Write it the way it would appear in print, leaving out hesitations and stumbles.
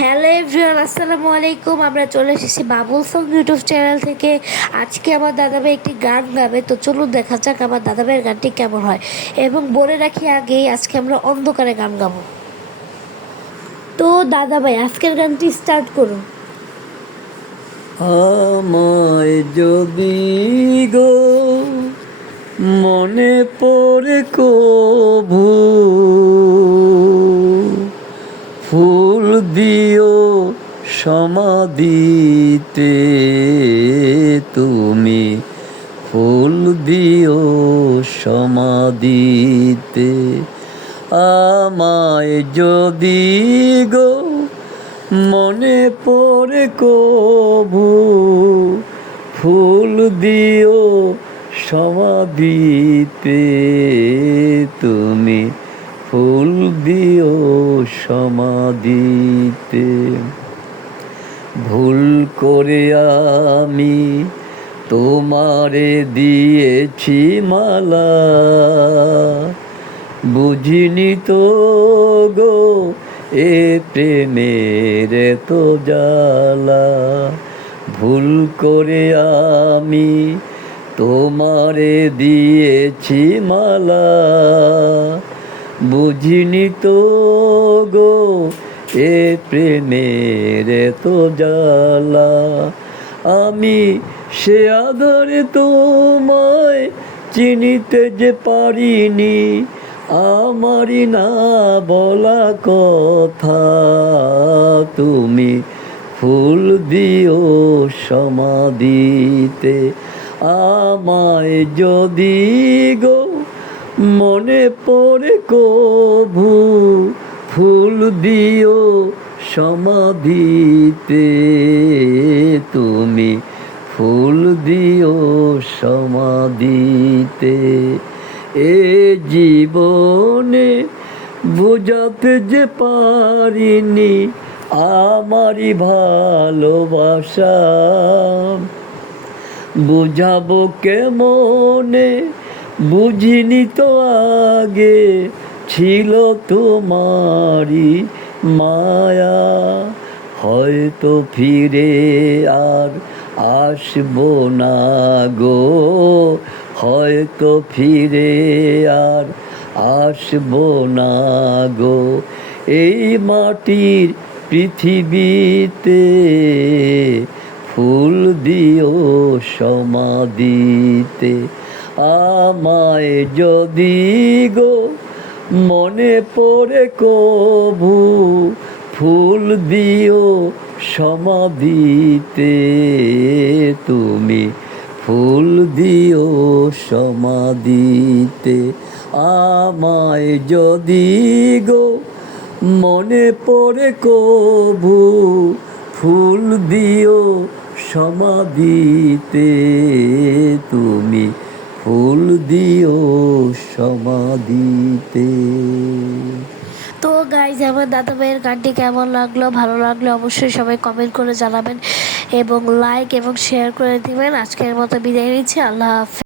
Hello everyone, আসসালামু আলাইকুম। আমরা চলে এসেছি বাবুল সং ইউটিউব চ্যানেল থেকে। আজকে আমার দাদাভাই একটি গান গাবে, তো চলুন দেখা যাক আমার দাদাভাইয়ের গানটি কেমন হয়। এবং বলে রাখি আগেই, আজকে আমরা অন্ধকারে গান গাবো। তো দাদাভাই আজকের গানটি স্টার্ট করুন। আমায় যদি গো মনে পড়ে কভু ফুল দিও সমাধিতে, তুমি ফুল দিও সমাধিতে। আমায় যদি গো মনে পড়ে কভু ফুল দিও সমাধিতে, তুমি ফুল দিও সমাধিতে। ভুল করে আমি তোমারে দিয়েছি মালা, বুঝিনি তো গো এ প্রেমের তো জ্বালা। ভুল করে আমি তোমারে দিয়েছি মালা, বুঝিনি তো গো এ প্রেমের তো জ্বালা। আমি সে আধারে তোমায় চিনিতে যে পারিনি, আমারই না বলা কথা, তুমি ফুল দিও সমাধিতে। আমায় যদি গো মনে পড়ে কভু ফুল দিও সমাধিতে, তুমি ফুল দিও সমাধিতে। এ জীবনে বোঝাতে যে পারিনি আমারই ভালোবাসা, বুঝাবো কেমনে বুঝিনি তো আগে ছিল তোমারই মায়া। হয়তো ফিরে আর আসবো না গো, হয়তো ফিরে আর আসবো না গো এই মাটির পৃথিবীতে। ফুল দিও সমাধিতে। আমায় যদি গো মনে পড়ে কভু ফুল দিও সমাধিতে, তুমি ফুল দিও সমাধিতে। আমায় যদি গো মনে পড়ে কভু ফুল দিও সমাধিতে, তুমি ফুল দিও সমাধিতে। তো গাইজ, আমার দাদাভাইয়ের গানটি কেমন লাগলো, ভালো লাগলো অবশ্যই সবাই কমেন্ট করে জানাবেন এবং লাইক এবং শেয়ার করে দিবেন। আজকের মতো বিদায় নিচ্ছি, আল্লাহ হাফেজ।